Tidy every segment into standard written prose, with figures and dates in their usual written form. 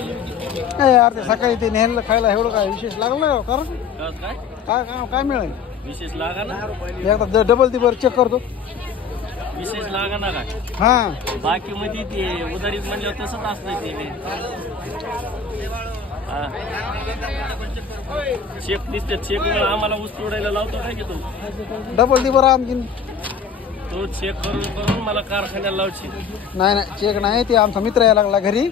नाही यार ते सकाळी ते नेहला खायला एवढं काय विशेष लागलं नाही कारण काय काय काय काय मिळेल विशेष लागा ना एकदा डबल ती चेक करतो विशेष लागा ना काय हा बाकी मध्ये ते उधारीत म्हणजे तसंच असतं ते चेक दिसते चेक आम्हाला ऊस तोडायला लावतो काय की तू डबल ती बरं आणखीन तो चेक करून करून मला कारखान्याला लावची नाही नाही चेक नाही ते आमचा मित्र यायला लागला घरी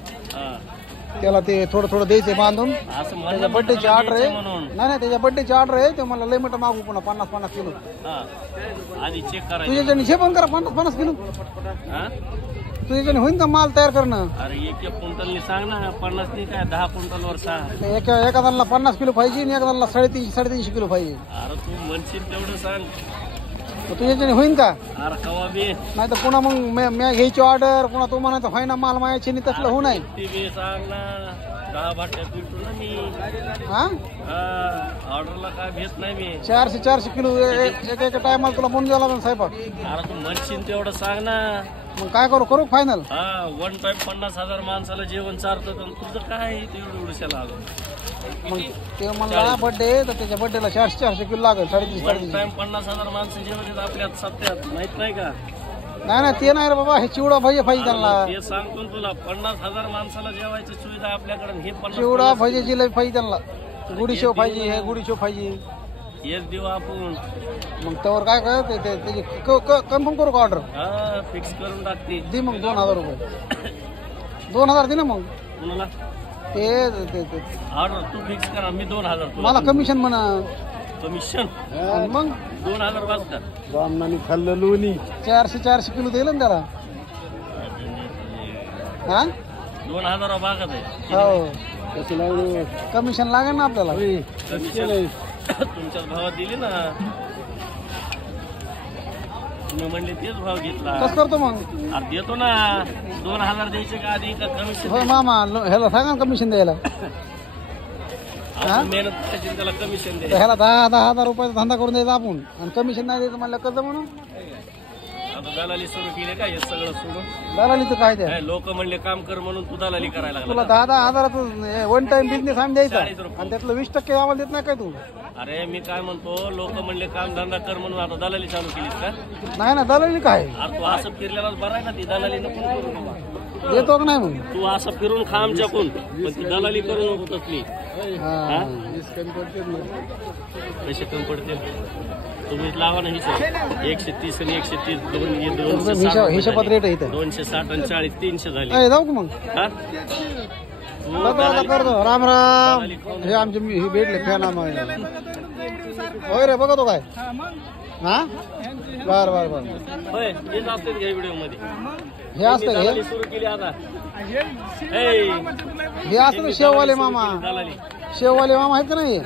त्याला ते थोडं थोडं द्यायचंय बांधून असं त्याच्या बर्थडेची ऑर्डर आहे म्हणून नाही नाही त्याच्या बर्थडेची ऑर्डर आहे ते मला लय मोठं मागू पुन्हा 50-50 किलो आधी चेक करायचं तुझ्याच्याने हे पण करा 50-50 किलो तुझ्याच्याने होईन का माल तयार करणं अरे एक क्विंटलनी सांग ना 50 नाही काय 10 क्विंटलवर सांग एका जणाला 50 किलो पाहिजे आणि एका जणाला 350 किलो पाहिजे अरे तू म्हणशील तेवढं सांग तुझ्याच्याने होईन का अरे कवा बी नाही तर पुन्हा मग मी घ्यायची ऑर्डर पुन्हा तू म्हणायचं होय ना माल मायाची नाही तसलं होऊ नाही ती बी सांग ना 10 बाटल्या पिटू ना मी हा ऑर्डरला काय भेट नाही मी 400 किलो एक टायमाला तुला म्हणून द्यायला लागेल साहेब अरे तू म्हणशील तेवढं सांग ना मग काय करू फायनल वन टाइम 50,000 माणसाला जेवण चारतं तर तुझं काय तेवढं उडशाला आलं मग ते म्हणला बर्थडे तर त्याच्या बर्थडेला 400 किलो लागेल 350 वन टाइम 50,000 माणसं जेवण आपल्यात सत्यात माहित नाही का नाही ते नाही रे बाबा हे चिवडा पाहिजे त्यांना हे सांगतो तुला 50,000 माणसाला जेवायची सुविधा आपल्याकडे हे चिवडा पाहिजे जिलेबी पाहिजे त्यांना गुडीशेव पाहिजे हे गुडीशेव पाहिजे हेच देऊ आपण मग त्यावर काय काय त्याची कन्फर्म करू का ऑर्डर फिक्स करून टाकते दे मग 2,000 रुपये 2,000 दे ना मग कुणाला ते ऑर्डर तू फिक्स करा मी 2,000 मला कमिशन म्हणा कमिशन मग 2,000 वाजतात बामणाने खाल्लं लोणी 400 किलो दिलं ना त्याला हा 2,000 भागत आहे हो कमिशन लागेल ना आपल्याला तुमच्याच भावात दिली ना तुम्ही म्हणले तेच भाव घेतला कसं करतो मग अरे देतो ना 2,000 द्यायचे का आधी का कमिशन हो मामा ह्याला सांगा कमिशन द्यायला मेहनत करायची त्याला कमिशन द्या ह्याला 10,000 रुपयाचा धंदा करून द्यायचा आपण आणि कमिशन नाही द्यायचं म्हणलं कसं म्हणून आता दलाली सुरू केली का हे सगळं सोडून दलालीचं काय द्या लोक म्हणले काम कर म्हणून तू दलाली करायला तुला लागला 10,000 वन टाइम बिझनेस आम्ही द्यायचा आणि त्यातलं 20% आम्हाला देत नाही काय तू अरे मी काय म्हणतो लोक म्हणले काम धंदा कर म्हणून आता दलाली चालू केलीस का नाही ना दलाली काय अरे तू असं फिरलेलाच बरं आहे ना ती दलाली नको करू देतो का नाही मग तू असं फिरून खा आमच्याकडून पण ती दलाली करू नको तसली पैसे कमी पडतील तुम्ही लावा ना हिशोब 130 आणि 130 हिशोबात रेट आहे 260 आणि 40 300 झाले जाऊ का मग करतो राम राम हे आमचे हे भेटले फॅन आम्हाला होय रे बघतो काय हा बर होय हेच असते या व्हिडिओ मध्ये हे असतं हे सुरू केली आता हे असतं शेववाले मामा शेववाले मामा आहेत का नाही